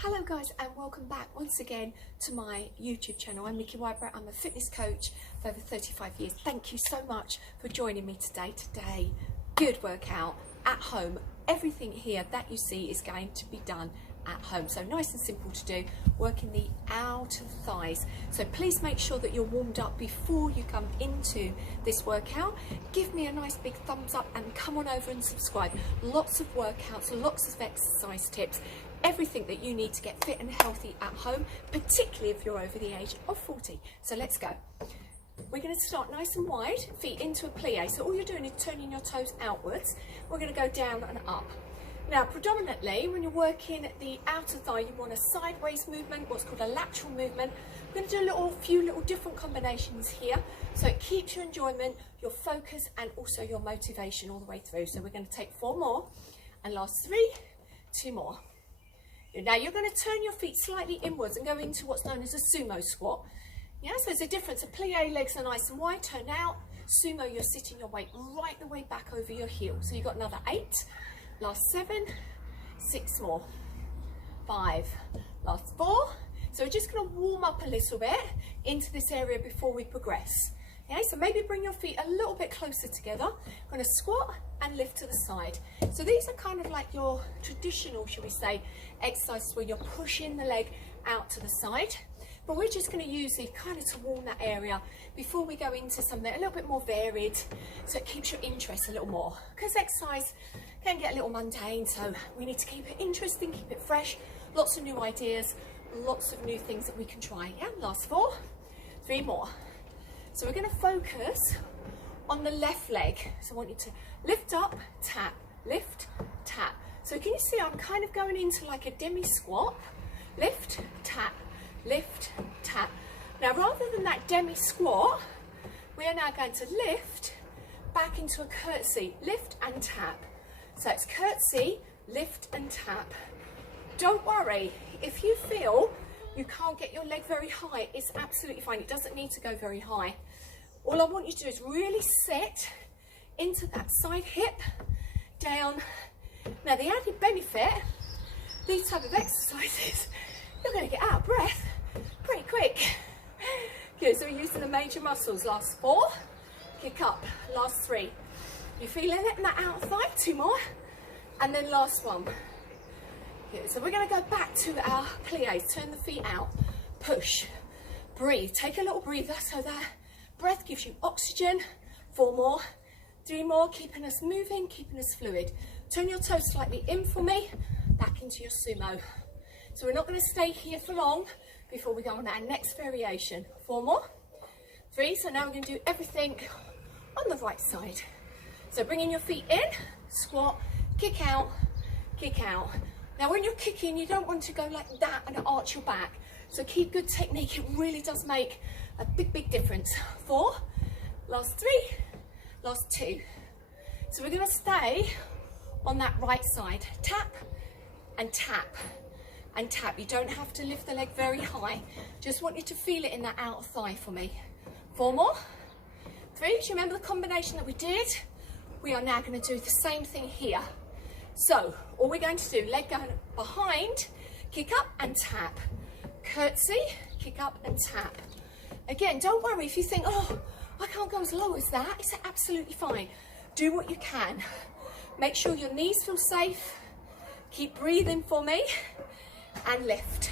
Hello guys, and welcome back once again to my YouTube channel. I'm Nikki Whitebread. I'm a fitness coach for over 35 years. Thank you so much for joining me today. Good workout at home. Everything here that you see is going to be done at home. So nice and simple to do, working the outer thighs. So please make sure that you're warmed up before you come into this workout. Give me a nice big thumbs up and come on over and subscribe. Lots of workouts, lots of exercise tips, everything that you need to get fit and healthy at home, particularly if you're over the age of 40. So let's go. We're going to start nice and wide, feet into a plie. So all you're doing is turning your toes outwards. We're going to go down and up. Now, predominantly, when you're working the outer thigh, you want a sideways movement, what's called a lateral movement. We're going to do a few little different combinations here, so it keeps your enjoyment, your focus, and also your motivation all the way through. So we're going to take 4 more, and last 3, 2 more. Now, you're going to turn your feet slightly inwards and go into what's known as a sumo squat. Yeah, so there's a difference. A plie, legs are nice and wide, turn out. Sumo, you're sitting your weight right the way back over your heel. So you've got another 8. Last 7, 6 more, 5, last 4. So we're just going to warm up a little bit into this area before we progress. Okay, so maybe bring your feet a little bit closer together. We're going to squat and lift to the side. So these are kind of like your traditional, shall we say, exercises where you're pushing the leg out to the side. But we're just going to use it kind of to warm that area before we go into something a little bit more varied, so it keeps your interest a little more. Because exercise can get a little mundane, so we need to keep it interesting, keep it fresh. Lots of new ideas, lots of new things that we can try. Yeah, last 4, 3 more. So we're going to focus on the left leg. So I want you to lift up, tap, lift, tap. So can you see I'm kind of going into like a demi squat? Lift, tap, lift, tap. Now, rather than that demi squat, we are now going to lift back into a curtsy, lift and tap. So it's curtsy, lift and tap. Don't worry, if you feel you can't get your leg very high, it's absolutely fine. It doesn't need to go very high. All I want you to do is really sit into that side hip, down. Now, the added benefit, these type of exercises, you're going to get out of breath pretty quick. Good, so we're using the major muscles. Last 4, kick up, last 3. You feeling it in that outer thigh? 2 more, and then last 1. Good, so we're going to go back to our plies. Turn the feet out, push, breathe. Take a little breather so that breath gives you oxygen. 4 more, 3 more, keeping us moving, keeping us fluid. Turn your toes slightly in for me, back into your sumo. So we're not going to stay here for long before we go on our next variation. 4 more, 3, so now we're going to do everything on the right side. So bringing your feet in, squat, kick out, kick out. Now when you're kicking, you don't want to go like that and arch your back. So keep good technique, it really does make a big difference. 4, last 3, last 2. So we're going to stay on that right side. Tap and tap and tap. You don't have to lift the leg very high. Just want you to feel it in that outer thigh for me. 4 more, 3. Do you remember the combination that we did? We are now going to do the same thing here. So all we're going to do, leg going behind, kick up and tap. Curtsy, kick up and tap. Again, don't worry if you think, oh, I can't go as low as that. It's absolutely fine. Do what you can. Make sure your knees feel safe. Keep breathing for me and lift.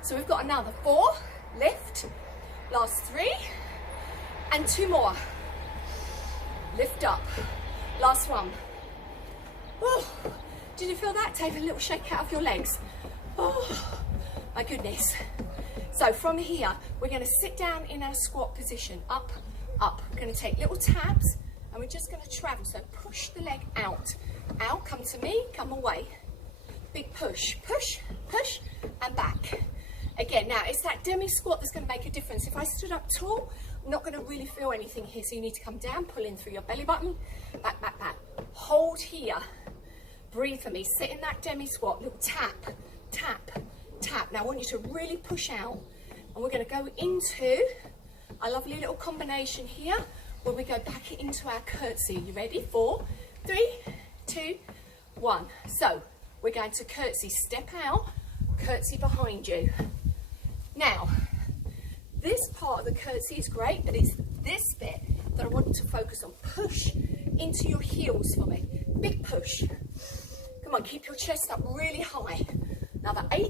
So we've got another 4, lift, last 3 and 2 more. Lift up, last 1. Oh, did you feel that? Take a little shake out of your legs. Oh, my goodness. So from here, we're going to sit down in our squat position, up, up. We're going to take little tabs and we're just going to travel. So push the leg out, out, come to me, come away. Big push, push, push, and back. Again, now it's that demi squat that's going to make a difference. If I stood up tall, I'm not going to really feel anything here. So you need to come down, pull in through your belly button, back, back, back. Hold here. Breathe for me. Sit in that demi squat. Little tap, tap, tap. Now I want you to really push out. And we're going to go into a lovely little combination here where we go back into our curtsy. You ready? 4, 3, 2, 1. So we're going to curtsy, step out, curtsy behind you. Now, this part of the curtsy is great, but it's this bit that I want you to focus on. Push into your heels for me. Big push. Come on, keep your chest up really high. Another 8,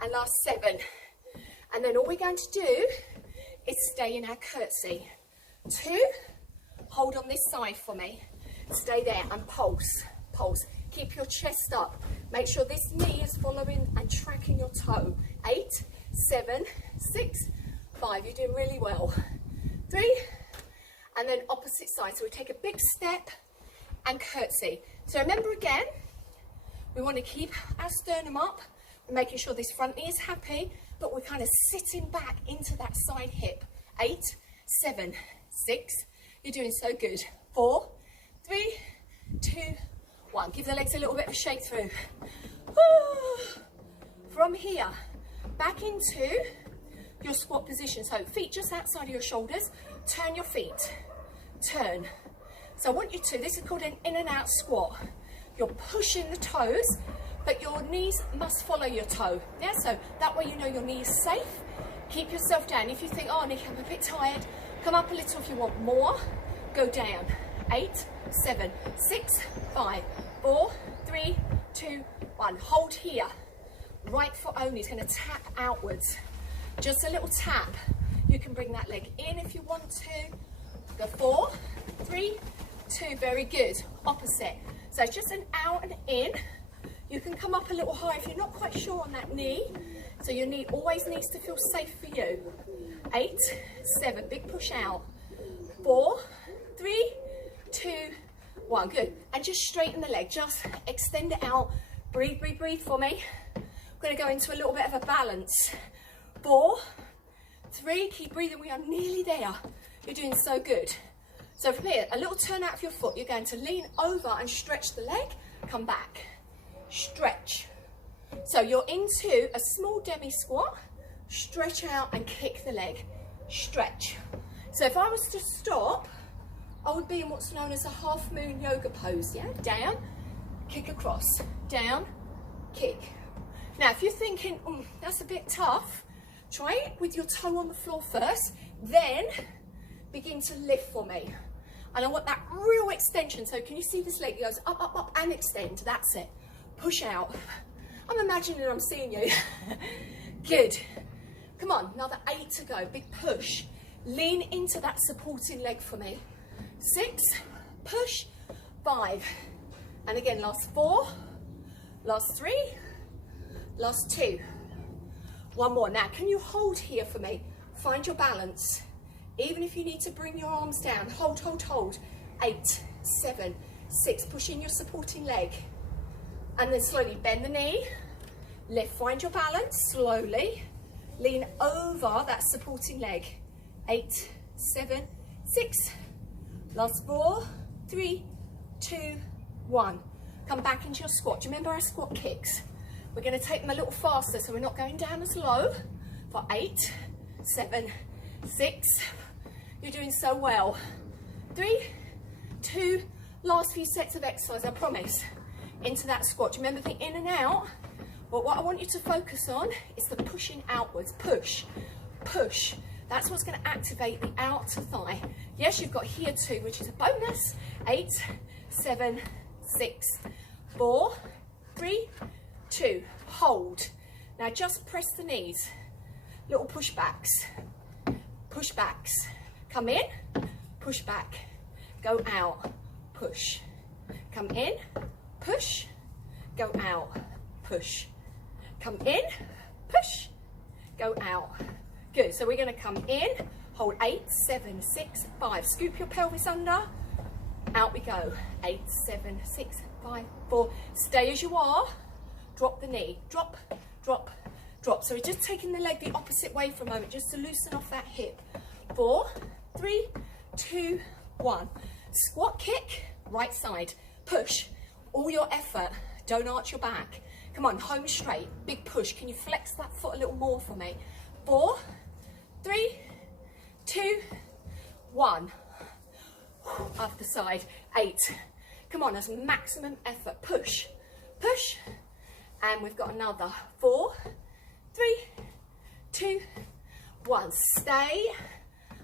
and last 7. And then all we're going to do is stay in our curtsy. 2, hold on this side for me. Stay there and pulse, pulse. Keep your chest up. Make sure this knee is following and tracking your toe. 8, 7, 6, 5. You're doing really well. 3, and then opposite side. So we take a big step and curtsy. So remember again, we want to keep our sternum up. We're making sure this front knee is happy, but we're kind of sitting back into that side hip. 8, 7, 6. You're doing so good. 4, 3, 2, 1. Give the legs a little bit of a shake through. From here, back into your squat position. So feet just outside of your shoulders. Turn your feet. Turn. So I want you to, this is called an in and out squat. You're pushing the toes, but your knees must follow your toe. Yeah, so that way you know your knee is safe. Keep yourself down. If you think, oh, Nick, I'm a bit tired, come up a little if you want more. Go down. 8, 7, 6, 5, 4, 3, 2, 1. Hold here. Right foot only is going to tap outwards. Just a little tap. You can bring that leg in if you want to. Go 4, 3, 2. Very good. Opposite. So it's just an out and in. You can come up a little high if you're not quite sure on that knee. So your knee always needs to feel safe for you. 8, 7. Big push out. 4, 3, 2, 1. Good. And just straighten the leg. Just extend it out. Breathe, breathe, breathe for me. We're going to go into a little bit of a balance. 4, 3. Keep breathing. We are nearly there. You're doing so good. So from here, a little turn out of your foot. You're going to lean over and stretch the leg. Come back. Stretch. So you're into a small demi squat. Stretch out and kick the leg. Stretch. So if I was to stop, I would be in what's known as a half moon yoga pose. Yeah, down, kick across, down, kick. Now, if you're thinking, that's a bit tough, try it with your toe on the floor first, then begin to lift for me. And I want that real extension. So can you see this leg? It goes up, up, up, and extend. That's it. Push out. I'm imagining I'm seeing you. Good. Come on, another 8 to go. Big push. Lean into that supporting leg for me. 6, push, 5. And again, last 4, last 3, last 2. One more. Now, can you hold here for me? Find your balance. Even if you need to bring your arms down, hold, hold, hold. 8, 7, 6. Push in your supporting leg. And then slowly bend the knee. Lift, find your balance. Slowly. Lean over that supporting leg. 8, 7, 6. Last 4, 3, 2, 1. Come back into your squat. Do you remember our squat kicks? We're going to take them a little faster so we're not going down as low. For 8, 7, 6. You're doing so well. 3, 2, last few sets of exercise, I promise. Into that squat. Do you remember the in and out? But what I want you to focus on is the pushing outwards. Push, push. That's what's going to activate the outer thigh. Yes, you've got here too, which is a bonus. 8, 7, 6, 4, 3, 2. Hold. Now just press the knees. Little push backs. Push backs. Come in, push back. Go out, push. Come in, push. Go out, push. Come in, push. Go out. Good. So we're going to come in, hold 8, 7, 6, 5. Scoop your pelvis under. Out we go. 8, 7, 6, 5, 4. Stay as you are. Drop the knee. Drop, drop, drop. So we're just taking the leg the opposite way for a moment, just to loosen off that hip. 4, 3, 2, 1. Squat kick, right side. Push. All your effort. Don't arch your back. Come on, home straight. Big push. Can you flex that foot a little more for me? 4, 3, 2, 1. Off the side. 8. Come on, that's maximum effort. Push, push. And we've got another 4, 3, 2, 1. Stay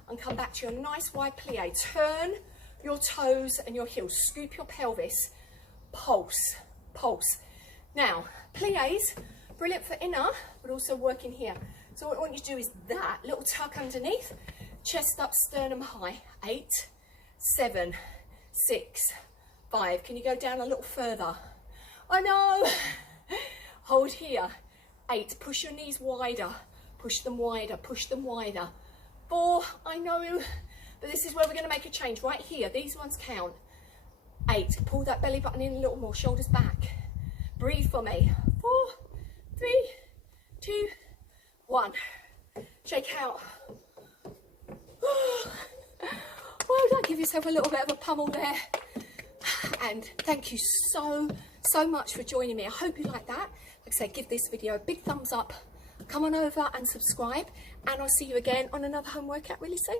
and come back to your nice wide plie. Turn your toes and your heels. Scoop your pelvis. Pulse, pulse. Now, plies, brilliant for inner, but also working here. So what I want you to do is that little tuck underneath, chest up, sternum high. 8, 7, 6, 5. Can you go down a little further? I know. Hold here. 8. Push your knees wider. Push them wider. Push them wider. 4. I know. But this is where we're going to make a change. Right here. These ones count. 8. Pull that belly button in a little more. Shoulders back. Breathe for me. 4, 3, 2, 1. Shake out. Well done. Give yourself a little bit of a pummel there. And thank you so much for joining me. I hope you like that. Like I said, give this video a big thumbs up. Come on over and subscribe. And I'll see you again on another home workout really soon.